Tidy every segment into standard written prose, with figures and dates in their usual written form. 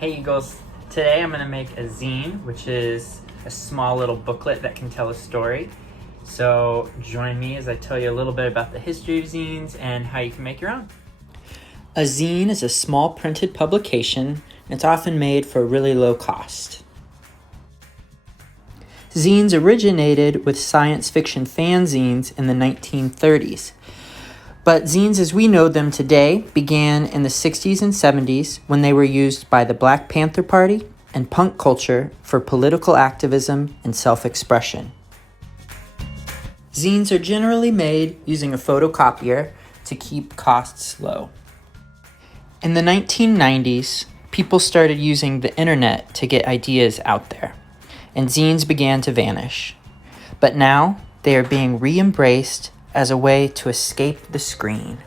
Hey Eagles, today I'm going to make a zine, which is a small little booklet that can tell a story. So join me as I tell you a little bit about the history of zines and how you can make your own. A zine is a small printed publication. It's often made for a really low cost. Zines originated with science fiction fanzines in the 1930s. But zines as we know them today began in the 60s and 70s when they were used by the Black Panther Party and punk culture for political activism and self-expression. Zines are generally made using a photocopier to keep costs low. In the 1990s, people started using the internet to get ideas out there, and zines began to vanish. But now they are being re-embraced as a way to escape the screen.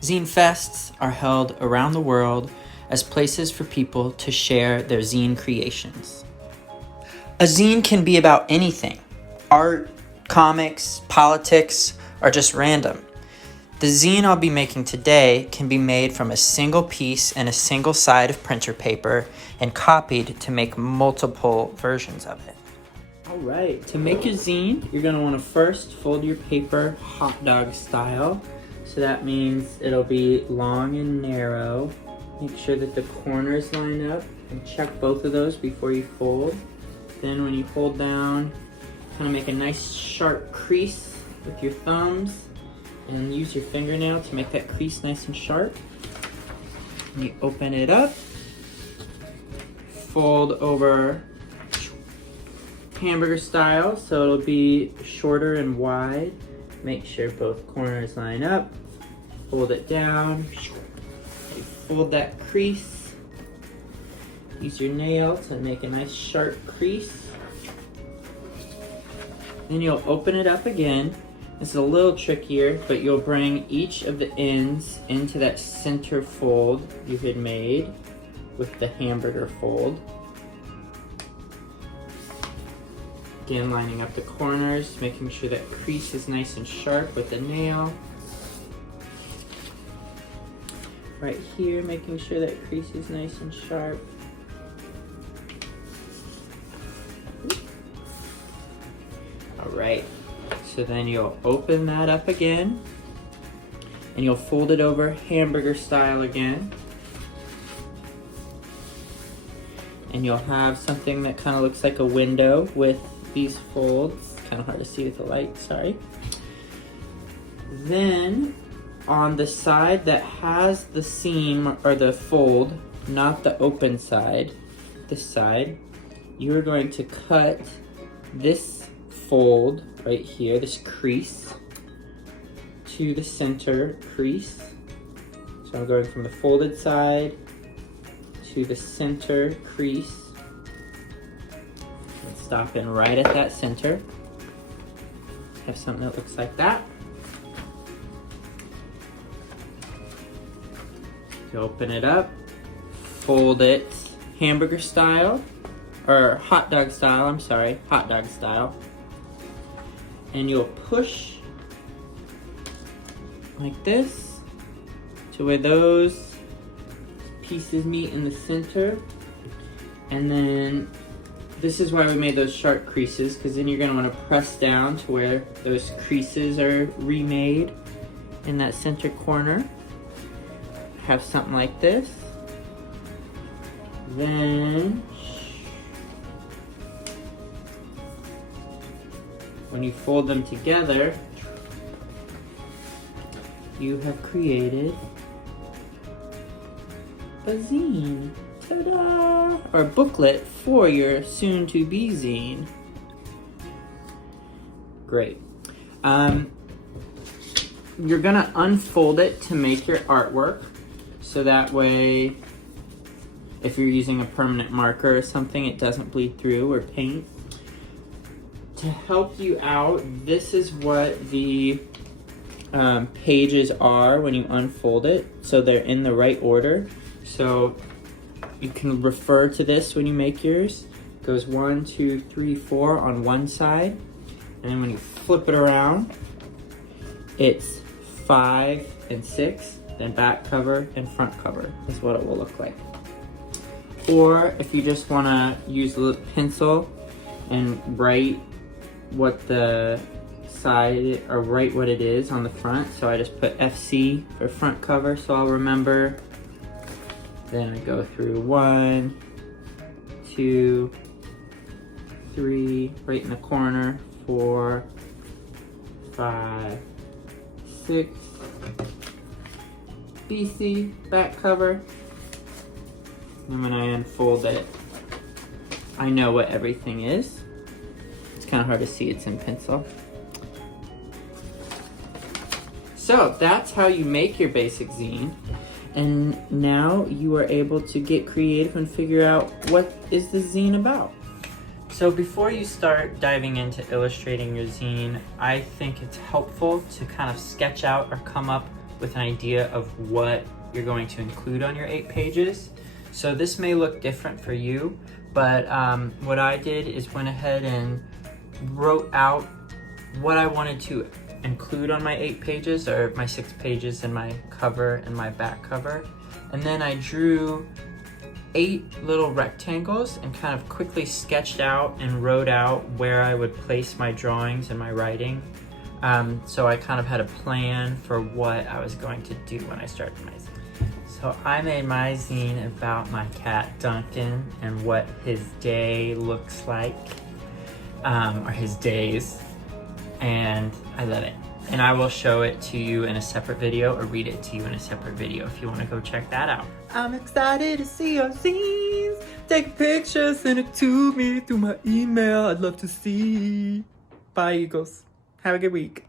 Zine fests are held around the world as places for people to share their zine creations. A zine can be about anything: art, comics, politics, or just random. The zine I'll be making today can be made from a single piece and a single side of printer paper and copied to make multiple versions of it. Alright, to make your zine, you're going to want to first fold your paper hot dog style. So that means it'll be long and narrow. Make sure that the corners line up and check both of those before you fold. Then when you fold down, kind of make a nice sharp crease with your thumbs and use your fingernail to make that crease nice and sharp. And you open it up, fold over hamburger style, so it'll be shorter and wide. Make sure both corners line up. Fold it down. You fold that crease. Use your nail to make a nice sharp crease. Then you'll open it up again. This is a little trickier, but you'll bring each of the ends into that center fold you had made with the hamburger fold. Again, lining up the corners, making sure that crease is nice and sharp with the nail. Right here, making sure that crease is nice and sharp. Alright, so then you'll open that up again, and you'll fold it over hamburger style again. And you'll have something that kind of looks like a window with these folds. Kind of hard to see with the light, sorry. Then on the side that has the seam or the fold, not the open side, this side, you're going to cut this fold right here, this crease, to the center crease. So I'm going from the folded side to the center crease. Stopping right at that center. Have something that looks like that. To open it up, fold it hamburger style, or hot dog style, I'm sorry, hot dog style. And you'll push like this to where those pieces meet in the center. And then this is why we made those sharp creases, because then you're going to want to press down to where those creases are remade in that center corner. Have something like this. Then, when you fold them together, you have created a zine. Ta-da! Or a booklet for your soon-to-be zine. Great. You're gonna unfold it to make your artwork, so that way, if you're using a permanent marker or something, it doesn't bleed through or paint. To help you out, this is what the pages are when you unfold it, so they're in the right order. So you can refer to this when you make yours. It goes 1, 2, 3, 4 on one side, and then when you flip it around, it's 5 and 6. then back cover and front cover is what it will look like. Or if you just want to use a pencil and write what the side, or write what it is on the front. So I just put FC for front cover, so I'll remember. Then I go through 1, 2, 3, right in the corner, 4, 5, 6, BC, back cover. And when I unfold it, I know what everything is. It's kind of hard to see, it's in pencil. So that's how you make your basic zine. And now you are able to get creative and figure out what is the zine about. So before you start diving into illustrating your zine, I think it's helpful to kind of sketch out or come up with an idea of what you're going to include on your 8 pages. So this may look different for you, but what I did is went ahead and wrote out what I wanted to include on my 8 pages, or my 6 pages in my cover and my back cover. And then I drew 8 little rectangles and kind of quickly sketched out and wrote out where I would place my drawings and my writing. So I kind of had a plan for what I was going to do when I started my zine. So I made my zine about my cat Duncan and what his day looks like, or his days, and I love it. And I will show it to you in a separate video, or read it to you in a separate video if you want to go check that out. I'm excited to see your zines. Take pictures, send it to me through my email. I'd love to see. Bye, Eagles. Have a good week.